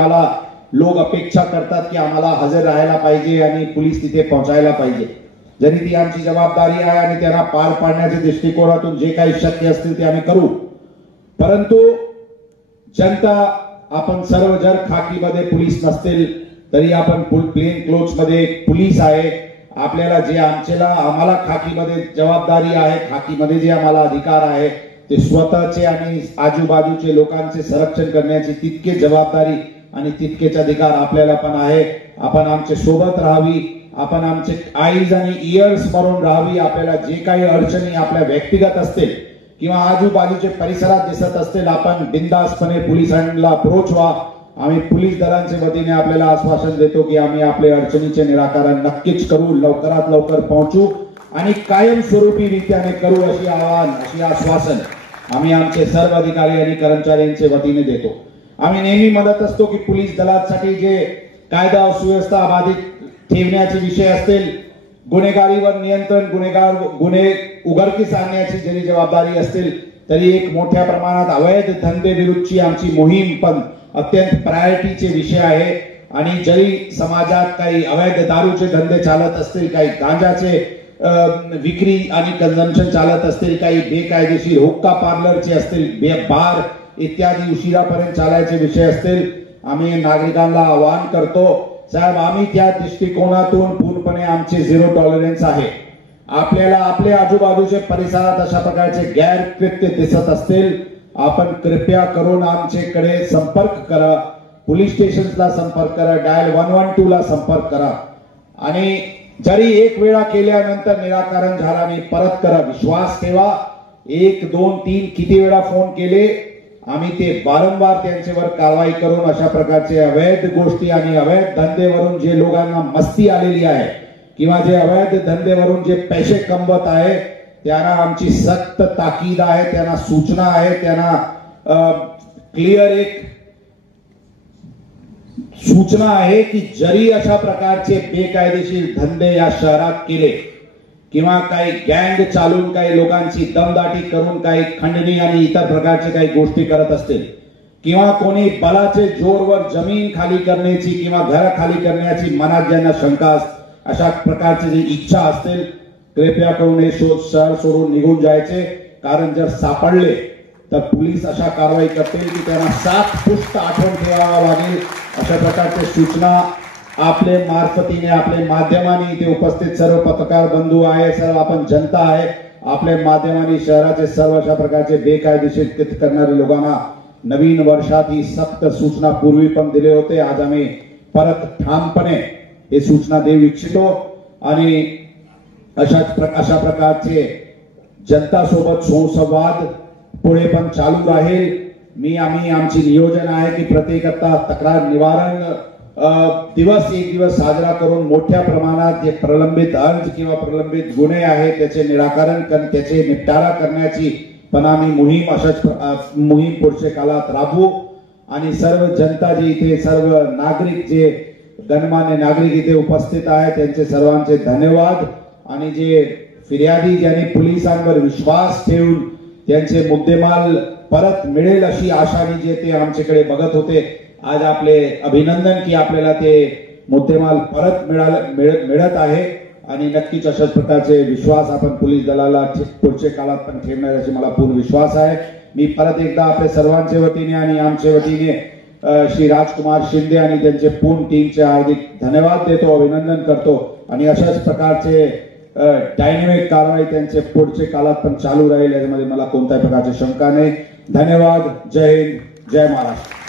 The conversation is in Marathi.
मला लोक अपेक्षा करतात की आम्हाला हजर राहायला पाहिजे आणि पोलीस तिथे पोहोचायला पाहिजे। जरी ती आमची जबाबदारी आहे आणि त्यांना पार पाडण्याच्या दृष्टिकोनातून जे काही शक्य असतील ते आम्ही करू, परंतु जनता आपण सर्व जर खाकीमध्ये पोलीस नसतील तरी आपण प्लेन क्लोथ्स मध्ये पोलीस आहे। आपल्याला जे आम्हाला खाकीमध्ये जबाबदारी आहे, खाकीमध्ये जे आम्हाला अधिकार आहे ते स्वतःचे आणि आजूबाजूचे लोकांचे संरक्षण करण्याची तितके जबाबदारी आणि तितकेच अधिकार आपल्याला पण आहे। आपण आमच्या सोबत राहावी, आपण आमचे आईज आणि इयर्स म्हणून राहावी। आपल्याला जे काही अडचणी आपल्या व्यक्तिगत असतील किंवा आजूबाजूचे परिसरात दिसत असतील, आपण बिनधास्तपणे पोलिसांना अप्रोच व्हा। आम्ही पोलीस दलांच्या वतीने आपल्याला आश्वासन देतो की आम्ही आपल्या अडचणीचे निराकरण नक्कीच करू, लवकरात लवकर पोहोचू आणि कायमस्वरूपी रीत्याने करू अशी आवाहन, अशी आश्वासन आम्ही आमचे सर्व अधिकारी आणि कर्मचाऱ्यांच्या वतीने देतो। आम्ही नेहमी म्हणत असतो की पोलीस दलासाठी जे कायदा व सुव्यवस्था बाधित ठेवण्याचे विषय असतील, गुन्हेगारीवर नियंत्रण, गुन्हे उघडकीस आणण्याची जरी जबाबदारी असतील, तरी एक मोठ्या प्रमाणात अवैध धंदे विरुद्धची आमची मोहीम पण अत्यंत प्रायोरिटीचे विषय आहे। आणि जरी समाजात काही अवैध दारूचे धंदे चालत असतील, काही गांजाचे विक्री आणि कन्झम्पशन चालत असतील, काही बेकायदेशीर हुक्का पार्लरचे असतील, बार इत्यादी उशिरापर्यंत चालायचे विषय असतील, आम्ही नागरिकांना आवाहन करतो साहेब, आम्ही त्या दृष्टिकोनातून पूर्णपणे आमचे झिरो टॉलरन्स आहे। आपल्याला आपल्या आजूबाजूच्या परिसरात अशा प्रकारचे गैरकृत्य दिसत असतील, आपण कृपया करून आमच्याकडे संपर्क करा, पोलीस स्टेशनला संपर्क करा, डायल 112 ला संपर्क करा आणि जरी एक वेळा केल्यानंतर निराकरण झाला नाही परत करा। विश्वास ठेवा, 1 2 3 किती वेळा फोन केले आम्ही ते वारंवार त्यांच्यावर कारवाई करून अशा प्रकारचे अवैध गोष्टी आणि अवैध धंदेवरून जे लोकांना मस्ती आलेली आहे किंवा जे अवैध धंदेवरून जे पैसे कमवत आहे त्यांना आमची सक्त ताकीद आहे, त्यांना सूचना आहे, त्यांना क्लिअर एक सूचना आहे की जरी अशा प्रकारचे बेकायदेशीर धंदे या शहरात केले किंवा काही गँग चालून काही लोकांची दमदाटी करून काही खंडणी आणि इतर प्रकारचे काही गोष्टी करत असतील किंवा कोणी बलाचे जोरवर जमीन खाली करण्याची किंवा घर खाली करण्याची मनात ज्यांना शंका अशा प्रकारची जी इच्छा असतील, कृपया करून हे शहर सोडून निघून जायचे। कारण जर सापडले तर पोलीस अशा कारवाई करतील की त्यांना 7 पुष्ट आठवण ठेवावा लागेल। अशा प्रकारच्या सूचना आपले मार्फतीने, आपले माध्यमांनी, इथे उपस्थित सर्व पत्रकार बंधू आहे, सर्व आपण जनता आहे, आपल्या माध्यमांनी शहराचे सर्व अशा प्रकारचे बेकायदेशीर कृत्य करणारे लोकांना नवीन वर्षात ही सक्त सूचना पूर्वी पण दिले होते। आज आम्ही परत ठामपणे हे सूचना देऊ इच्छितो आणि अशा प्रकारचे जनता सोबत संवाद पुढे पण चालू राहील। आम्ही आमची नियोजन आहे की प्रत्येक तक्रार निवारण दिवस एक दिवस साजरा करून मोठ्या प्रमाणात जे प्रलंबित अर्ज किंवा प्रलंबित गुन्हे आहेत त्याचे निराकरण त्याचे निपटारा करण्याची पण आम्ही मोहीम पुढच्या काळात राबवू आणि सर्व जनता जी इथे सर्व नागरिक जे गणमान्य नागरिक इथे उपस्थित आहेत त्यांचे सर्वांचे धन्यवाद। आणि जे फिर्यादी ज्यांनी पोलिसांवर विश्वास ठेवून त्यांचे मुद्देमाल परत मिळेल अशी आशाने जे ते आमच्याकडे बघत होते, आज आपले अभिनंदन की आपल्याला ते मुद्देमाल परत मिळत आहे आणि नक्कीच अशाच प्रकारचे विश्वास आपण पोलीस दलाला पुढच्या काळात पण ठेवणार याची मला पूर्ण विश्वास आहे। मी परत एकदा आपल्या सर्वांच्या वतीने आणि आमच्या वतीने श्री राजकुमार शिंदे आणि त्यांचे पूर्ण टीमचे हार्दिक धन्यवाद देतो, अभिनंदन करतो आणि अशाच प्रकारचे डायनेमिक कारवाई त्यांचे पुढच्या काळात पण चालू राहील यामध्ये मला कोणत्याही प्रकारची शंका नाही। धन्यवाद। जय हिंद, जय महाराष्ट्र।